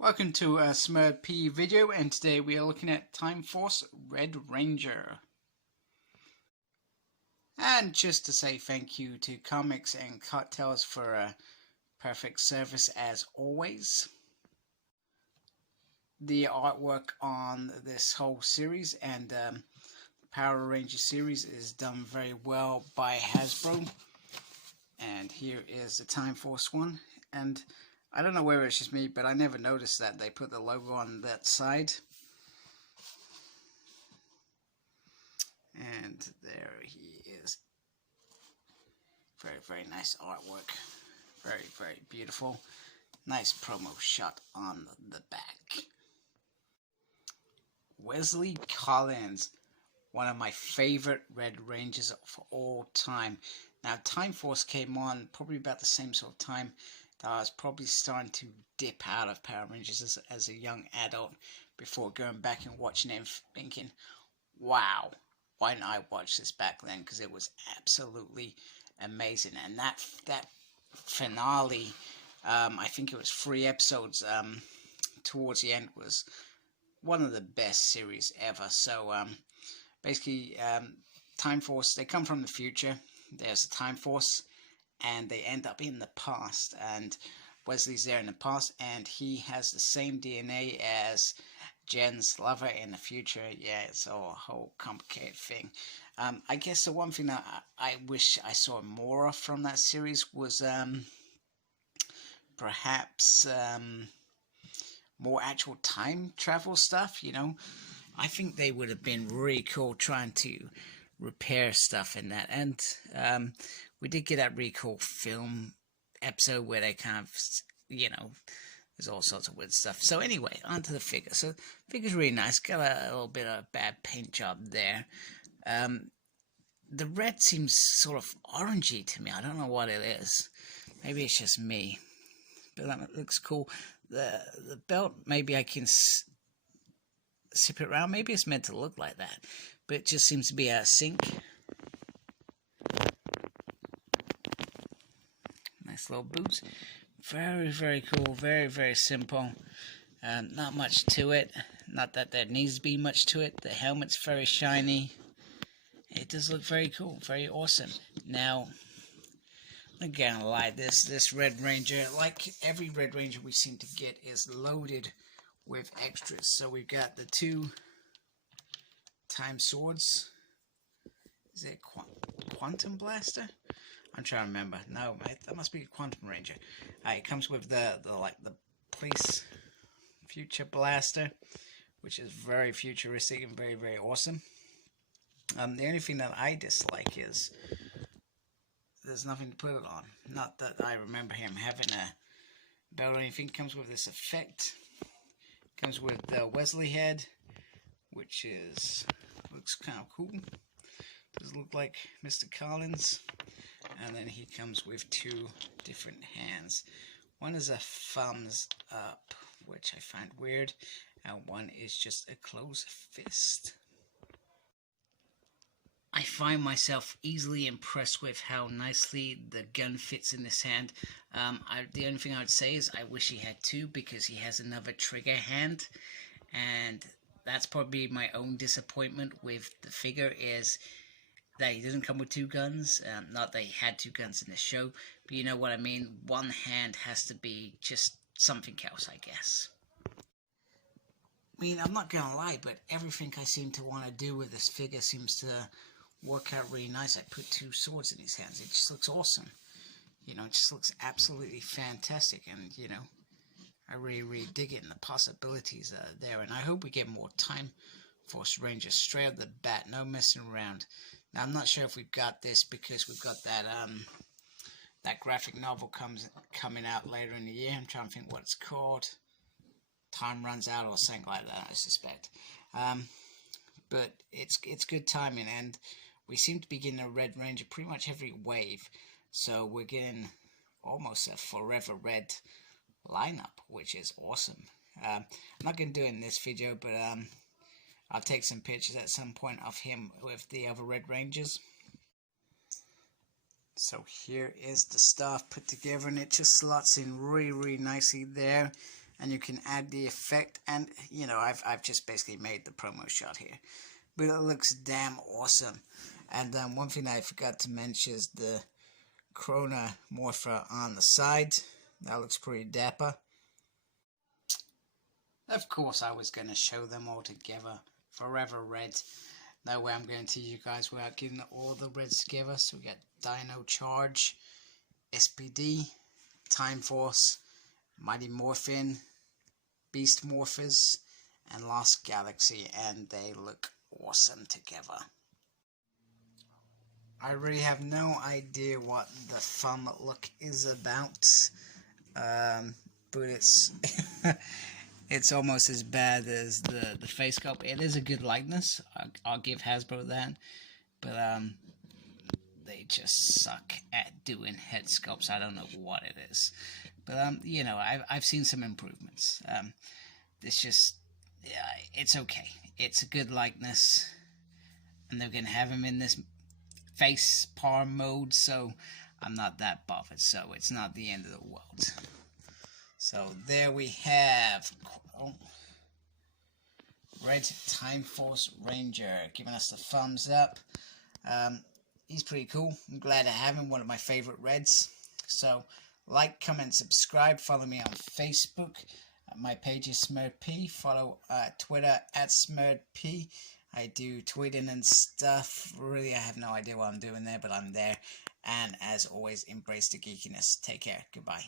Welcome to a smerdp video, and today we are looking at Time Force Red Ranger. And just to say thank you to Comics and Cocktails for a perfect service as always. The artwork on this whole series and Power Ranger series is done very well by Hasbro. And here is the Time Force one. And I don't know whether it's just me, but I never noticed that they put the logo on that side. And there he is. Very, very nice artwork. Very, very beautiful. Nice promo shot on the back. Wesley Collins, one of my favorite Red Rangers of all time. Now, Time Force came on probably about the same sort of time that I was probably starting to dip out of Power Rangers as a young adult before going back and watching it and thinking, wow, why didn't I watch this back then? Because it was absolutely amazing. And that finale, I think it was 3 episodes towards the end, was one of the best series ever. So basically, Time Force, they come from the future. There's a Time Force, and they end up in the past, and Wesley's there in the past, and he has the same DNA as Jen's lover in the future. Yeah, it's a whole complicated thing. I guess the one thing that I wish I saw more of from that series was perhaps more actual time travel stuff, you know. I think they would have been really cool trying to repair stuff in that. And we did get that really cool film episode where they kind of, you know, there's all sorts of weird stuff. So anyway, onto the figure. So the figure's really nice. Got a little bit of a bad paint job there. The red seems sort of orangey to me. I don't know what it is. Maybe it's just me. But that looks cool. The belt, maybe I can zip it around. Maybe it's meant to look like that. But it just seems to be out of sync. Nice little boots. Very, very cool. Very, very simple. Not much to it. Not that there needs to be much to it. The helmet's very shiny. It does look very cool. Very awesome. Now, I'm not gonna lie. This Red Ranger, like every Red Ranger we seem to get, is loaded with extras. So we've got the 2 time swords. Is it Quantum Blaster? I'm trying to remember. No, that must be Quantum Ranger. It comes with the police future blaster, which is very futuristic and very, very awesome. The only thing that I dislike is there's nothing to put it on. Not that I remember him having a belt or anything. Comes with this effect. Comes with the Wesley head, which looks kind of cool. Does look like Mr. Collins. And then he comes with 2 different hands. One is a thumbs up, which I find weird, and one is just a closed fist. I find myself easily impressed with how nicely the gun fits in this hand. The only thing I would say is I wish he had 2, because he has another trigger hand, and that's probably my own disappointment with the figure, is that he doesn't come with 2 guns. Not that he had 2 guns in the show, but you know what I mean. One hand has to be just something else, I guess. I mean, I'm not gonna lie, but everything I seem to want to do with this figure seems to work out really nice. I put 2 swords in his hands. It just looks awesome. You know, it just looks absolutely fantastic, and you know, I really, really dig it, and the possibilities are there. And I hope we get more Time Force Rangers straight out the bat. No messing around. Now, I'm not sure if we've got this because we've got that graphic novel coming out later in the year. I'm trying to think what it's called. Time Runs Out or something like that, I suspect. But it's good timing, and we seem to be getting a Red Ranger pretty much every wave. So we're getting almost a Forever Red lineup, which is awesome. I'm not going to do it in this video, but I'll take some pictures at some point of him with the other Red Rangers. So here is the stuff put together, and it just slots in really, really nicely there. and you can add the effect. And you know, I've just basically made the promo shot here, but it looks damn awesome. And one thing I forgot to mention is the Krona Morpher on the side. That looks pretty dapper. Of course, I was going to show them all together. Forever Red. No way I'm going to you guys without getting all the reds together. So we got Dino Charge, SPD, Time Force, Mighty Morphin, Beast Morphers, and Lost Galaxy, and they look awesome together. I really have no idea what the thumb look is about, but it's it's almost as bad as the face sculpt. It is a good likeness, I'll give Hasbro that, but they just suck at doing head sculpts. I don't know what it is, but you know, I've seen some improvements. It's just, yeah, it's okay. It's a good likeness, and they're gonna have him in this face palm mode, so I'm not that bothered. So it's not the end of the world. So there we have Red Time Force Ranger giving us the thumbs up. He's pretty cool. I'm glad to have him, one of my favorite Reds. So like, comment, subscribe, follow me on Facebook. My page is smerdp. Follow Twitter at smerdp. I do tweeting and stuff. Really, I have no idea what I'm doing there, but I'm there. And as always, embrace the geekiness. Take care. Goodbye.